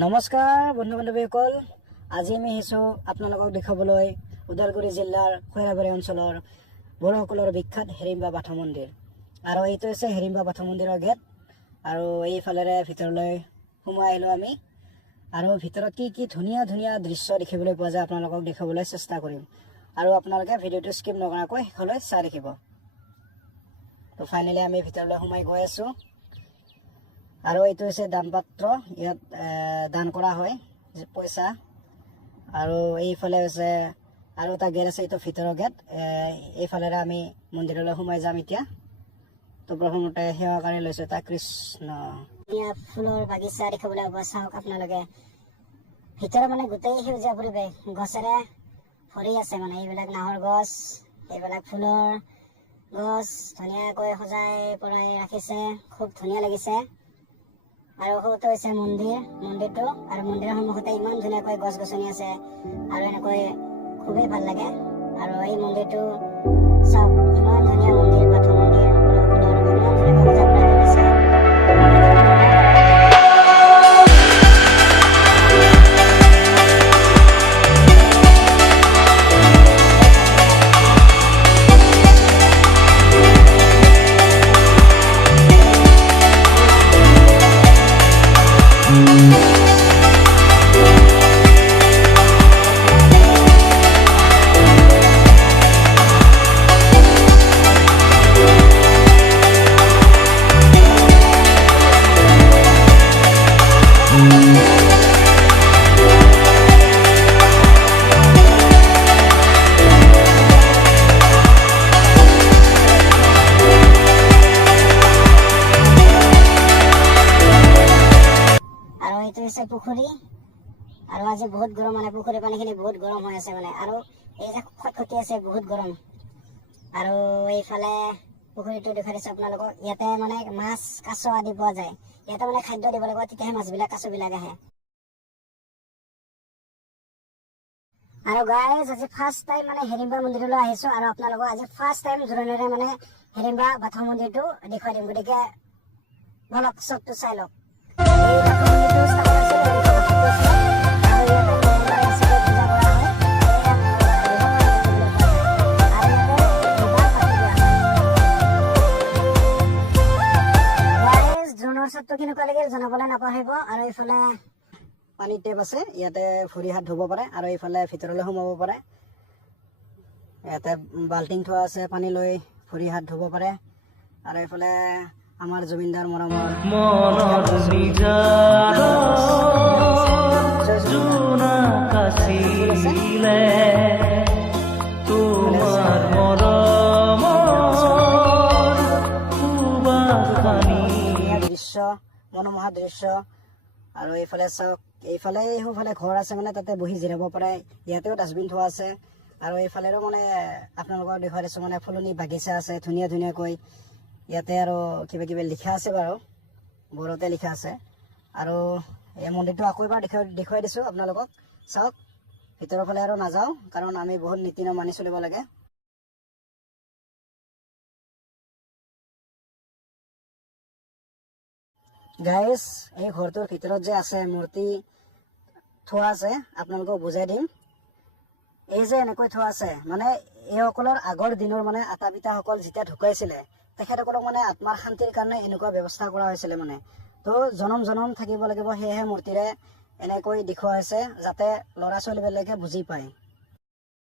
নমস্কাৰ বন্ধু বান্ধৱীসকল, আজি আমি আহিছোঁ আপোনালোকক দেখাবলৈ ওদালগুৰি জিলাৰ খৈৰাবাৰী অঞ্চলৰ বড়োসকলৰ বিখ্যাত হিড়িম্বা বাথৌ মন্দিৰ। আৰু এইটো হৈছে হিড়িম্বা বাথৌ মন্দিৰৰ গেট। আৰু এইফালেৰে ভিতৰলৈ সোমাই আহিলোঁ আমি। আৰু ভিতৰত কি ধুনীয়া ধুনীয়া দৃশ্য দেখিবলৈ পোৱা যায় আপোনালোকক দেখাবলৈ চেষ্টা কৰিম। আৰু আপোনালোকে ভিডিঅ'টো স্কিপ নকৰাকৈ শেষলৈ চাই দেখিব। তো ফাইনেলি আমি ভিতৰলৈ সোমাই গৈ আছোঁ। আৰু এইটো হৈছে দান পাত্ৰ, ইয়াত দান কৰা হয় পইচা। আৰু এইফালে হৈছে আৰু এটা গেট আছে, এইটো ভিতৰৰ গেট। এইফালেৰে আমি মন্দিৰলৈ সোমাই যাম এতিয়া। তো প্ৰথমতে সেৱাকাৰী লৈছোঁ এটা কৃষ্ণ। ধুনীয়া ফুলৰ বাগিচা দেখিবলৈ পাব, চাওক আপোনালোকে। ভিতৰত মানে গোটেই সেউজীয়া পৰিৱেশ, গছেৰে ভৰি আছে। মানে এইবিলাক নাহৰ গছ, এইবিলাক ফুলৰ গছ ধুনীয়াকৈ সজাই পৰাই ৰাখিছে, খুব ধুনীয়া লাগিছে। আৰু সৌটো হৈছে মন্দিৰটো। আৰু মন্দিৰৰ সন্মুখতে ইমান ধুনীয়াকৈ গছ গছনি আছে আৰু এনেকৈ খুবেই ভাল লাগে। আৰু এই মন্দিৰটো চাওক, ইমান ধুনীয়া মন্দিৰ, বাথৌ মন্দিৰ, বড়োসকলৰ ইমান ধুনীয়াকৈ সজাই পৰাই তুলিছে। আৰু এইটো হৈছে পুখুৰী। আৰু আজি বহুত গৰম, মানে পুখুৰীৰ পানীখিনি বহুত গৰম হৈ আছে মানে। আৰু এই যে খটখটি আছে, বহুত গৰম। আৰু এইফালে পুখুৰীটো দেখাই দিছোঁ আপোনালোকক। ইয়াতে মানে মাছ, কাছ আদি পোৱা যায়। ইয়াতে মানে খাদ্য দিব লাগিব, তেতিয়াহে মাছবিলাক, কাছবিলাক আহে। আৰু গাইজ, আজি ফাৰ্ষ্ট টাইম মানে হিড়িম্বা মন্দিৰলৈ আহিছোঁ। আৰু আপোনালোকক আজি ফাৰ্ষ্ট টাইম জোৰণেৰে মানে হিড়িম্বা বাথৌ মন্দিৰটো দেখুৱাই দিম। গতিকে বলক চবটো চাই লওক। কেনেকুৱা লাগিল জনাবলৈ নাপাহৰিব। আৰু এইফালে পানীৰ টেপ আছে, ইয়াতে ভৰি হাত ধুব পাৰে। আৰু এইফালে ভিতৰলৈ সোমাব পাৰে। ইয়াতে বাল্টিং থোৱা আছে, পানী লৈ ভৰি হাত ধুব পাৰে। আৰু এইফালে আমাৰ জুবিনদাৰ মৰমৰ দৃশ্য, মনোমোহা দৃশ্য। আৰু এইফালে চাওক, এইফালে ঘৰ আছে, মানে তাতে বহি জিৰাব পাৰে। ইয়াতেও ডাষ্টবিন থোৱা আছে। আৰু এইফালেও মানে আপোনালোকক দেখুৱাই দিছোঁ, মানে ফুলনি বাগিচা আছে ধুনীয়া ধুনীয়াকৈ। ইয়াতে আৰু কিবা কিবি লিখা আছে বাৰু, বড়োতে লিখা আছে। আৰু এই মন্দিৰটো আকৌ এবাৰ দেখুৱাই দিছোঁ আপোনালোকক। চাওক, ভিতৰৰ ফালে আৰু নাযাওঁ, কাৰণ আমি বহুত নীতি নিয়ম মানি চলিব লাগে। গাইজ, এই ঘৰটোৰ ভিতৰত যে আছে মূৰ্তি থোৱা আছে, আপোনালোকক বুজাই দিম। এই যে এনেকৈ থোৱা আছে, মানে এইসকলৰ আগৰ দিনৰ মানে আটা পিতাসকল যেতিয়া ঢুকাইছিলে, তেখেতসকলক মানে আত্মাৰ শান্তিৰ কাৰণে এনেকুৱা ব্যৱস্থা কৰা হৈছিলে মানে। তো জনম জনম থাকিব লাগিব, সেয়েহে মূৰ্তিৰে এনেকৈ দেখুওৱা হৈছে, যাতে ল'ৰা ছোৱালীবিলাকে বুজি পায়।